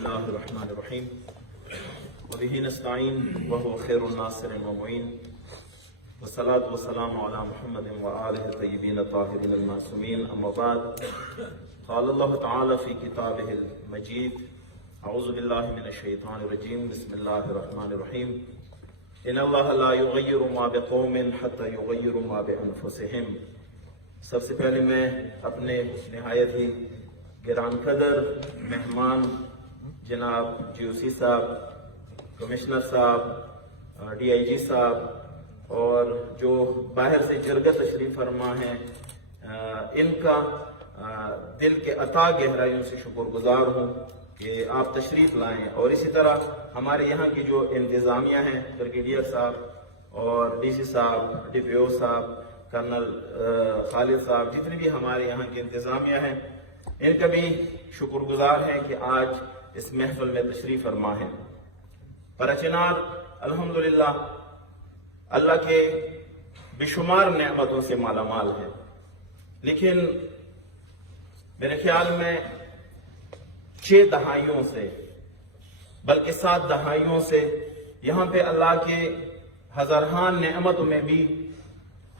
الله الرحمن الرحيم وبه نستعين وهو خير الناصر ومعين والصلاة والسلام على محمد وآله الطيبين الطاهرين المعصومين أما بعد قال الله تعالى في كتابه المجيد أعوذ بالله من الشيطان الرجيم بسم الله الرحمن الرحيم إن الله لا يغير ما بقوم حتى يغيروا ما بأنفسهم. سب سے پہلے میں اپنے نہایت ہی گران قدر مہمان جناب GOC صاحب، کمشنر صاحب، DIG صاحب اور جو باہر سے جرگہ تشریف فرما ہیں ان کا دل کے عطا گہرائیوں سے شکر گزار ہوں کہ آپ تشریف لائیں. اور اسی طرح ہمارے یہاں کی جو انتظامیہ ہیں، بریگیڈیئر صاحب اور DC صاحب، DPO صاحب، کرنل خالد صاحب، جتنے بھی ہمارے یہاں کی انتظامیہ ہیں ان کا بھی شکر گزار ہے کہ آج اس محفل میں تشریف فرما ہے. پرچنار الحمدللہ اللہ کے بے شمار نعمتوں سے مالا مال ہے، لیکن میرے خیال میں 6 دہائیوں سے بلکہ 7 دہائیوں سے یہاں پہ اللہ کے ہزارہان نعمتوں میں بھی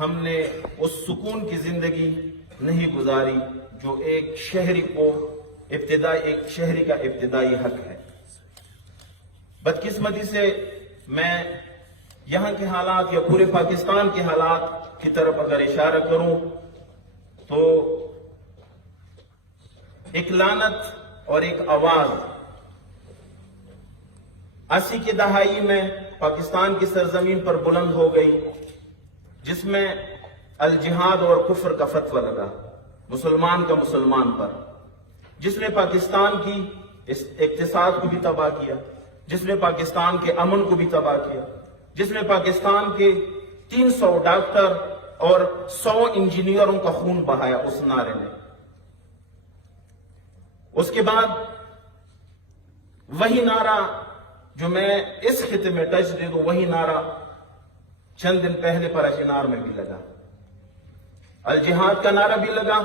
ہم نے اس سکون کی زندگی نہیں گزاری جو ایک شہری کا ابتدائی حق ہے. بدقسمتی سے میں یہاں کے حالات یا پورے پاکستان کے حالات کی طرف اگر اشارہ کروں تو ایک لعنت اور ایک آواز 80 کی دہائی میں پاکستان کی سرزمین پر بلند ہو گئی، جس میں الجہاد اور کفر کا فتویٰ لگا مسلمان کا مسلمان پر، جس نے پاکستان کی اس اقتصاد کو بھی تباہ کیا، جس نے پاکستان کے امن کو بھی تباہ کیا، جس نے پاکستان کے 300 ڈاکٹر اور 100 انجینئروں کا خون بہایا اس نعرے نے. اس کے بعد وہی نعرہ جو میں اس خطے میں ٹچ دے دوں، وہی نعرہ چند دن پہلے پراچنار میں بھی لگا، الجہاد کا نعرہ بھی لگا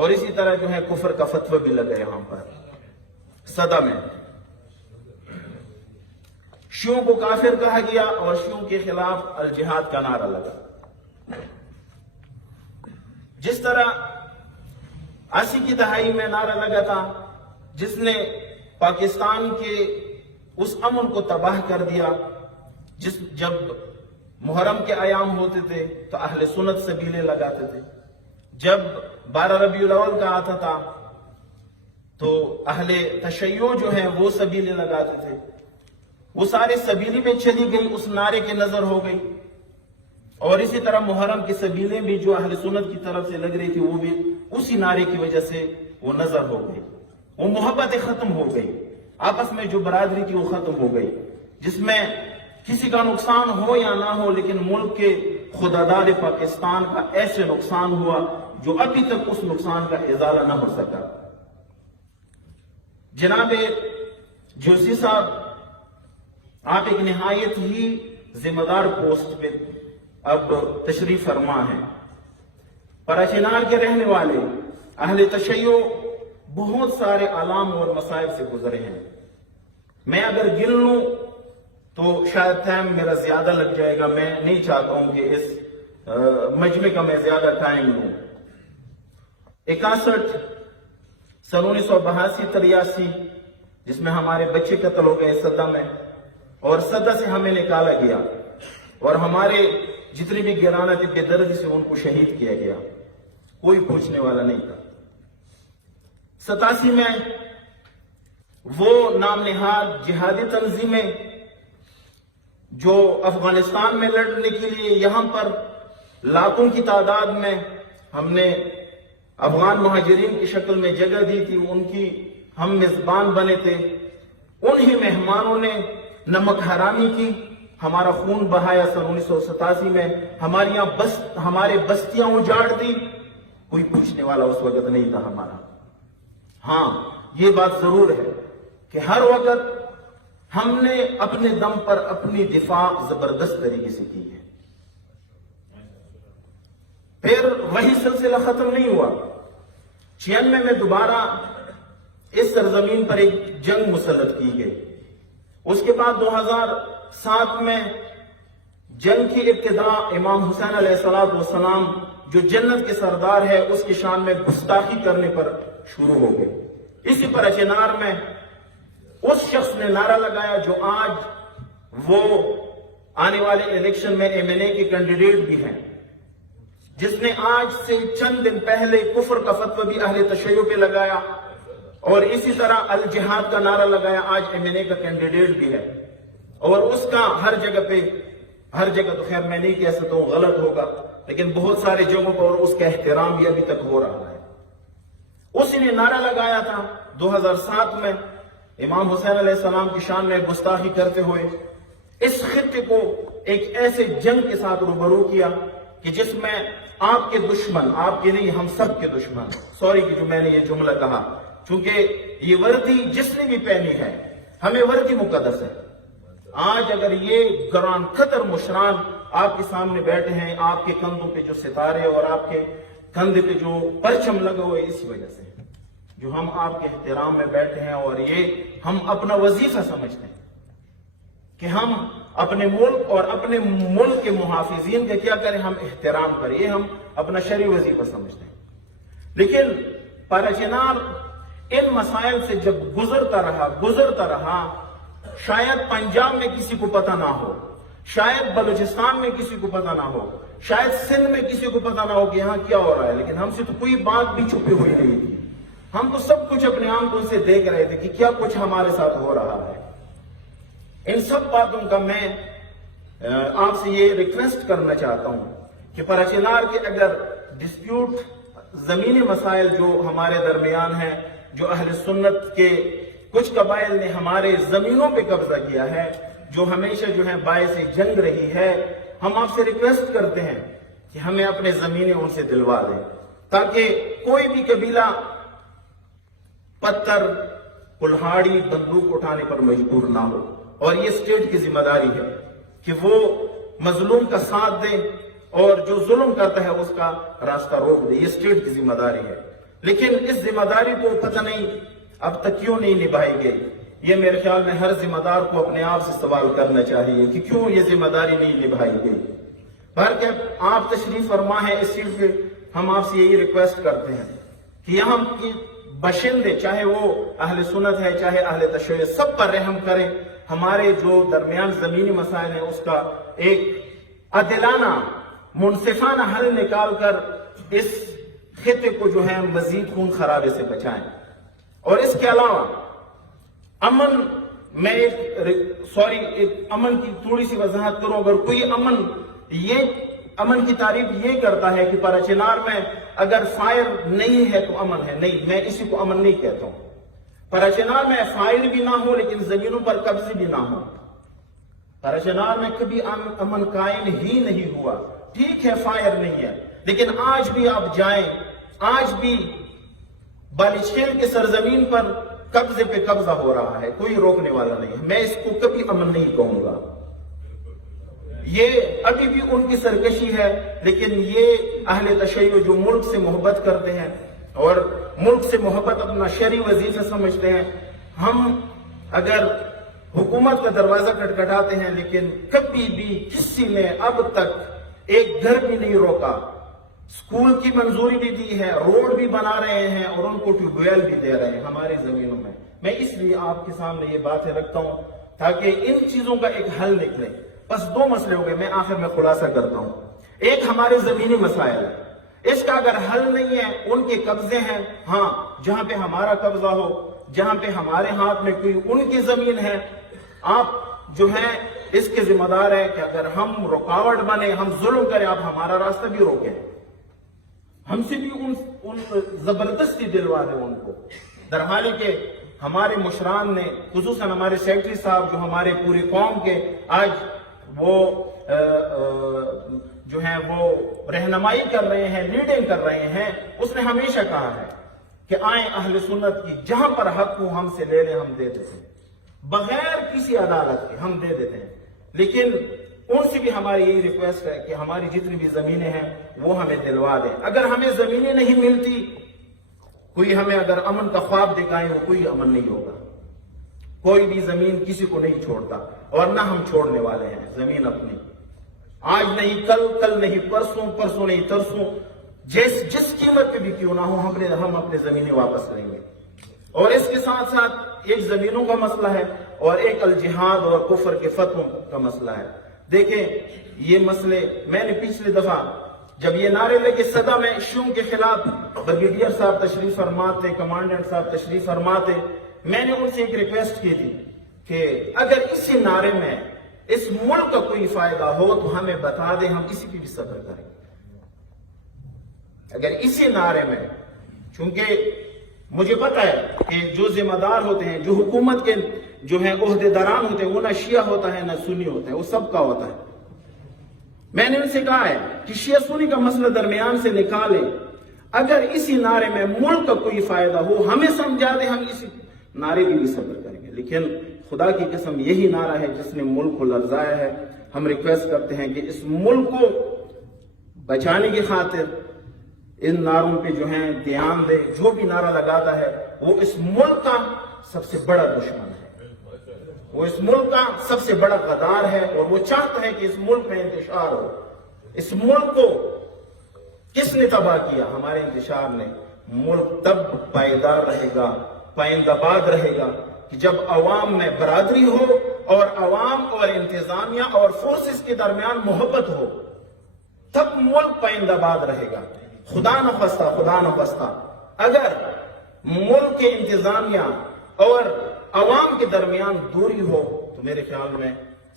اور اسی طرح جو ہے کفر کا فتویٰ بھی لگا. یہاں پر صدا میں شیعوں کو کافر کہا گیا اور شیعوں کے خلاف الجہاد کا نعرہ لگا. جس طرح 80 کی دہائی میں نعرہ لگا تھا جس نے پاکستان کے اس امن کو تباہ کر دیا، جب محرم کے ایام ہوتے تھے تو اہل سنت سبیلے لگاتے تھے، جب 12 ربیع الاول کا آتا تھا تو اہل تشیع جو ہیں وہ سبیلے لگاتے تھے. وہ سارے سبیلے میں چلی گئی، اس نعرے کی نظر ہو گئی. اور اسی طرح محرم کی سبیلیں بھی جو اہل سنت کی طرف سے لگ رہی تھی وہ بھی اسی نعرے کی وجہ سے وہ نظر ہو گئی. وہ محبت ختم ہو گئی، آپس میں جو برادری تھی وہ ختم ہو گئی، جس میں کسی کا نقصان ہو یا نہ ہو لیکن ملک کے خوددار پاکستان کا ایسے نقصان ہوا جو ابھی تک اس نقصان کا ازالہ نہ ہو سکا. جناب GOC صاحب، آپ ایک نہایت ہی ذمہ دار پوسٹ پہ اب تشریف فرما ہیں. پراچنار کے رہنے والے اہل تشیع بہت سارے آلام اور مصائب سے گزرے ہیں. میں اگر گن لوں تو شاید ٹائم میرا زیادہ لگ جائے گا. میں نہیں چاہتا ہوں کہ اس مجمع کا میں زیادہ ٹائم لوں. 61 سن 1982-83 جس میں ہمارے بچے قتل ہو گئے صدہ میں، اور صدہ سے ہمیں نکالا گیا اور ہمارے جتنی بھی گرانہ تھی بے دردی سے ان کو شہید کیا گیا، کوئی پوچھنے والا نہیں تھا. 87 میں وہ نام نہاد جہادی تنظیمیں جو افغانستان میں لڑنے کے لیے یہاں پر لاکھوں کی تعداد میں ہم نے افغان مہاجرین کی شکل میں جگہ دی تھی، ان کی ہم میزبان بنے تھے. انہی مہمانوں نے نمک حرامی کی، ہمارا خون بہایا. سن 1987 میں ہمارے بستیاں اجاڑ دی، کوئی پوچھنے والا اس وقت نہیں تھا ہمارا. ہاں یہ بات ضرور ہے کہ ہر وقت ہم نے اپنے دم پر اپنی دفاع زبردست طریقے سے کی ہے. پھر وہی سلسلہ ختم نہیں ہوا. 96 میں دوبارہ اس سرزمین پر ایک جنگ مسلط کی گئی. اس کے بعد 2007 میں جنگ کی ابتدا امام حسین علیہ السلام جو جنت کے سردار ہے اس کی شان میں گستاخی کرنے پر شروع ہو گئی. اسی پر اچینار میں اس شخص نے نعرہ لگایا جو آج وہ آنے والے الیکشن میں ایم این اے کے کینڈیڈیٹ بھی ہیں، جس نے آج سے چند دن پہلے کفر کا فتوی بھی اہل تشیع پہ لگایا اور اسی طرح الجہاد کا نعرہ لگایا، آج ایم این اے کا کینڈیڈیٹ بھی ہے. اور اس کا ہر جگہ تو خیر میں نہیں کہہ سکتا ہوں، غلط ہوگا، لیکن بہت سارے جگہوں پر اس کا احترام بھی ابھی تک ہو رہا ہے. اسی نے نعرہ لگایا تھا 2007 میں امام حسین علیہ السلام کی شان میں گستاخی کرتے ہوئے اس خطے کو ایک ایسے جنگ کے ساتھ روبرو کیا کہ جس میں آپ کے دشمن، آپ کے نہیں ہم سب کے دشمن، سوری کہ جو میں نے یہ جملہ کہا، چونکہ یہ وردی جس نے بھی پہنی ہے، ہمیں وردی مقدس ہے. آج اگر یہ گران خطر مشران آپ کے سامنے بیٹھے ہیں، آپ کے کندھوں پہ جو ستارے اور آپ کے کندھے پہ جو پرچم لگے ہوئے، اسی وجہ سے جو ہم آپ کے احترام میں بیٹھے ہیں اور یہ ہم اپنا وظیفہ سمجھتے ہیں کہ ہم اپنے ملک اور اپنے ملک کے محافظین کا کیا کریں، ہم احترام کریں، یہ ہم اپنا شرعی وظیفہ سمجھتے ہیں. لیکن پراچینار ان مسائل سے جب گزرتا رہا، شاید پنجاب میں کسی کو پتہ نہ ہو، شاید بلوچستان میں کسی کو پتہ نہ ہو، شاید سندھ میں کسی کو پتہ نہ ہو کہ یہاں کیا ہو رہا ہے، لیکن ہم سے تو کوئی بات بھی چھپی ہوئی نہیں تھی. ہم تو سب کچھ اپنے آنکھوں سے دیکھ رہے تھے کہ کیا کچھ ہمارے ساتھ ہو رہا ہے. ان سب باتوں کا میں آپ سے یہ ریکویسٹ کرنا چاہتا ہوں کہ پراچینار کے اگر ڈسپیوٹ زمینی مسائل جو ہمارے درمیان ہیں، جو اہل سنت کے کچھ قبائل نے ہمارے زمینوں پہ قبضہ کیا ہے، جو ہمیشہ جو ہے باعث جنگ رہی ہے، ہم آپ سے ریکویسٹ کرتے ہیں کہ ہمیں اپنے زمینیں ان سے دلوا دیں تاکہ کوئی بھی قبیلہ پتھر، کلہاڑی، بندوق اٹھانے پر مجبور نہ ہو. اور یہ اسٹیٹ کی ذمہ داری ہے کہ وہ مظلوم کا ساتھ دے اور جو ظلم کرتا ہے اس کا راستہ روک دے. یہ اسٹیٹ کی ذمہ داری ہے. لیکن اس ذمہ داری کو پتہ نہیں اب تک کیوں نہیں نبھائی گئی. یہ میرے خیال میں ہر ذمہ دار کو اپنے آپ سے سوال کرنا چاہیے کہ کیوں یہ ذمہ داری نہیں نبھائی گئی. بہرکیف آپ تشریف فرما ہے اس چیز پہ، ہم آپ سے یہی ریکویسٹ کرتے ہیں کہ یہاں کی باشندے، چاہے وہ اہل سنت ہے چاہے اہل تشیع، سب پر رحم کریں. ہمارے جو درمیان زمینی مسائل ہیں اس کا ایک عادلانہ، منصفانہ حل نکال کر اس خطے کو جو ہے مزید خون خرابے سے بچائیں. اور اس کے علاوہ امن، میں ایک امن کی تھوڑی سی وضاحت کروں. اگر کوئی امن کی تعریف یہ کرتا ہے کہ پراچینار میں اگر فائر نہیں ہے تو امن ہے، نہیں، میں اسی کو امن نہیں کہتا ہوں. پراچینار میں فائر بھی نہ ہو لیکن زمینوں پر قبضے بھی نہ ہو. پراچینار میں کبھی امن قائم ہی نہیں ہوا. ٹھیک ہے فائر نہیں ہے، لیکن آج بھی آپ جائیں، آج بھی بالیچکیل کے سرزمین پر قبضے پہ قبضہ ہو رہا ہے، کوئی روکنے والا نہیں ہے. میں اس کو کبھی امن نہیں کہوں گا. یہ ابھی بھی ان کی سرکشی ہے، لیکن یہ اہل تشیع جو ملک سے محبت کرتے ہیں اور ملک سے محبت اپنا شرعی وظیفہ سمجھتے ہیں، ہم اگر حکومت کا دروازہ کھٹکھٹاتے ہیں لیکن کبھی بھی کسی نے اب تک ایک گھر بھی نہیں روکا. اسکول کی منظوری بھی دی ہے، روڈ بھی بنا رہے ہیں اور ان کو ٹیوب ویل بھی دے رہے ہیں ہمارے زمینوں میں. میں اس لیے آپ کے سامنے یہ باتیں رکھتا ہوں تاکہ ان چیزوں کا ایک حل نکلے. بس دو مسئلے ہو گئے، میں آخر میں خلاصہ کرتا ہوں. ایک ہمارے زمینی مسائل ہے، اس کا اگر حل نہیں ہے، ان کے قبضے ہیں. ہاں، جہاں پہ ہمارا قبضہ ہو، جہاں پہ ہمارے ہاتھ میں کوئی ان کی زمین ہے، آپ جو ہیں اس کے ذمہ دار ہیں کہ اگر ہم رکاوٹ بنے، ہم ظلم کریں، آپ ہمارا راستہ بھی روکیں. ہم سے بھی ان زبردستی دلوا دیں ان کو. درحالی کہ ہمارے مشران نے، خصوصاً ہمارے سیکرٹری صاحب جو ہمارے پوری قوم کے آج وہ جو ہیں وہ رہنمائی کر رہے ہیں، لیڈنگ کر رہے ہیں، اس نے ہمیشہ کہا ہے کہ آئیں اہل سنت کی جہاں پر حق ہو ہم سے لے لیں، ہم دے دیتے ہیں بغیر کسی عدالت کے، ہم دے دیتے ہیں. لیکن ان سے بھی ہماری یہی ریکویسٹ ہے کہ ہماری جتنی بھی زمینیں ہیں وہ ہمیں دلوا دیں. اگر ہمیں زمینیں نہیں ملتی، کوئی ہمیں اگر امن کا خواب دکھائے وہ کوئی امن نہیں ہوگا. کوئی بھی زمین کسی کو نہیں چھوڑتا اور نہ ہم چھوڑنے والے ہیں زمین اپنی. آج نہیں کل، کل نہیں پرسوں، پرسوں نہیں ترسوں، جس قیمت پہ بھی کیوں نہ ہو ہم اپنے زمینیں واپس لیں گے. اور اس کے ساتھ ساتھ ایک زمینوں کا مسئلہ ہے اور ایک الجہاد اور کفر کے فتووں کا مسئلہ ہے. دیکھیں یہ مسئلے میں نے پچھلی دفعہ جب یہ نعرے لگے صدا میں شیعوں کے خلاف، بریگیڈیئر صاحب تشریف فرما تھے، کمانڈنٹ صاحب تشریف فرما تھے، میں نے ان سے ایک ریکویسٹ کی تھی کہ اگر اسی نعرے میں اس ملک کا کوئی فائدہ ہو تو ہمیں بتا دیں، ہم اسی پہ بھی صبر کریں. اگر اسی نعرے میں، چونکہ مجھے پتا ہے کہ جو ذمہ دار ہوتے ہیں، جو حکومت کے جو ہیں عہدے داران ہوتے ہیں، وہ نہ شیعہ ہوتا ہے نہ سنی ہوتا ہے، وہ سب کا ہوتا ہے. میں نے ان سے کہا ہے کہ شیعہ سنی کا مسئلہ درمیان سے نکالے، اگر اسی نعرے میں ملک کا کوئی فائدہ ہو ہمیں سمجھا دیں، ہم اسی نعرے کی بھی صبر کریں گے. لیکن خدا کی قسم یہی نعرہ ہے جس نے ملک کو لرزایا ہے. ہم ریکویسٹ کرتے ہیں کہ اس ملک کو بچانے کی خاطر ان نعروں پہ جو ہیں دھیان دے. جو بھی نعرہ لگاتا ہے وہ اس ملک کا سب سے بڑا دشمن ہے، وہ اس ملک کا سب سے بڑا غدار ہے، اور وہ چاہتا ہے کہ اس ملک میں انتشار ہو. اس ملک کو کس نے تباہ کیا؟ ہمارے انتشار نے. ملک تب پائیدار رہے گا، پائندہ رہے گا کہ جب عوام میں برادری ہو اور عوام اور انتظامیہ اور فورسز کے درمیان محبت ہو، تب ملک پائندہ رہے گا. خدا نخواستہ اگر ملک کے انتظامیہ اور عوام کے درمیان دوری ہو تو میرے خیال میں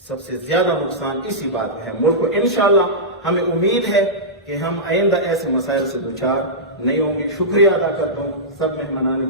سب سے زیادہ نقصان اسی بات ہے. ملک کو انشاءاللہ ہمیں امید ہے کہ ہم آئندہ ایسے مسائل سے دوچار نہیں ہوں گے. شکریہ ادا کرتا ہوں سب مہمانان